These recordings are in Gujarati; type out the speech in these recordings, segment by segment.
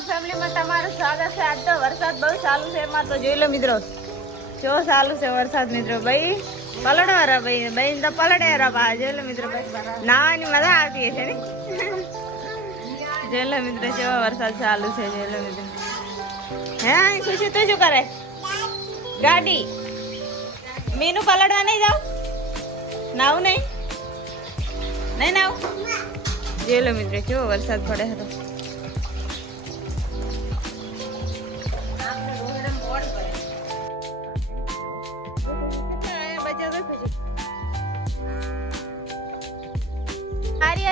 ઠાકોર ફેમિલીમાં તમારું સ્વાગત છે. આજ તો વરસાદ બહુ ચાલુ છે. એમાં તો જોઈ લો મિત્રો. જો ચાલુ છે વરસાદ મિત્રો ભાઈ. પલડવારા ભાઈ. ભાઈ તો પલડેરા બા. જોઈ લો મિત્રો નાવાની મજા આવતી છે ને? જોઈ લો મિત્રો જેવો વરસાદ ચાલુ છે. જોઈ લો મિત્રો. હે ખુશી તું શું કરે? ગાડી. મીનું પલડવા નહીં જાવ? નાવું નહીં? નહીં નાવું? જોઈ લો મિત્રો કેવો વરસાદ પડે હતો.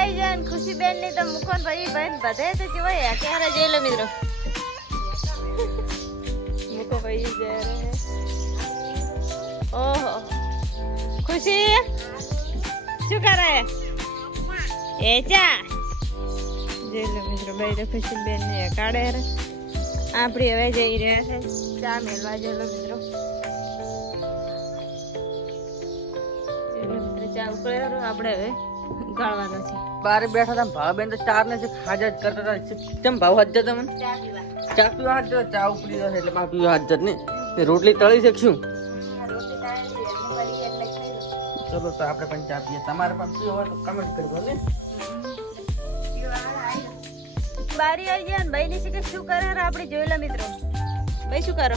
હારી આવી જાય ને તો મુખોન ભાઈ બેન બધે તો કેવાય અત્યારે જોઈ લો મિત્રો? મુકો ભાઈ જ્યારે ઓહો. ખુશી? શું કરે? એ ચા? જોઈ લો મિત્રો ભાઈ તો ખુશીબેન ને કાઢે રે. આપણી હવે જઈ રહ્યા છે. ચા મેળવા જોઈ લો મિત્રો. ચા ઉકળે આપણે હવે ગાળવાનો છે. બારે બેઠા હતા ભાવબેન તો ચાર ને છે ખાજા કરતા હતા. કેમ ભાવ હાજર તમને ચા પીવા. ચા પીવા હાથ જતા? ચા ઉપડી જશે એટલે ભાવ પીવા હાજર ને રોટલી તળી શકશું ચલો તો આપણે પણ ચા પીએ. તમારે પણ પીવો હોય તો કમેન્ટ કરી દો ને. બારી આવી જાય ભાઈ ની શીખે શું કરે આપણે જોઈ લો મિત્રો. ભાઈ શું કરો?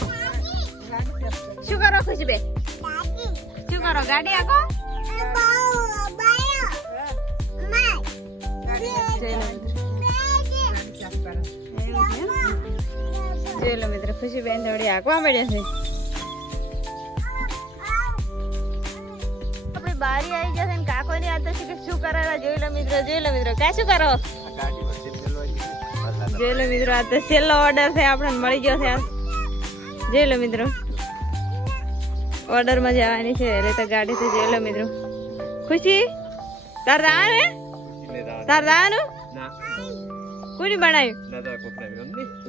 શું કરો ખુશીબેન શું કરો? ગાડી આખો? જોઈ લો મિત્રો ખુશીબેન થોડી આંકવા મળ્યા છે બારી આવી જશે ને કાકો ની આ તો કે શું કરે જોઈ લો મિત્રો, જોઈ લો મિત્રો, કાં શું કરો? જોઈ લો મિત્રો, આ તો છેલ્લો ઓર્ડર છે, આપણને મળી ગયો છે જોઈ લો મિત્રો. ઓર્ડરમાં જવાની છે, એટલે તો ગાડી તો જોઈ લો મિત્રો. ખુશી? તાર તાર તાર દાવાનું કોની બનાવ્યું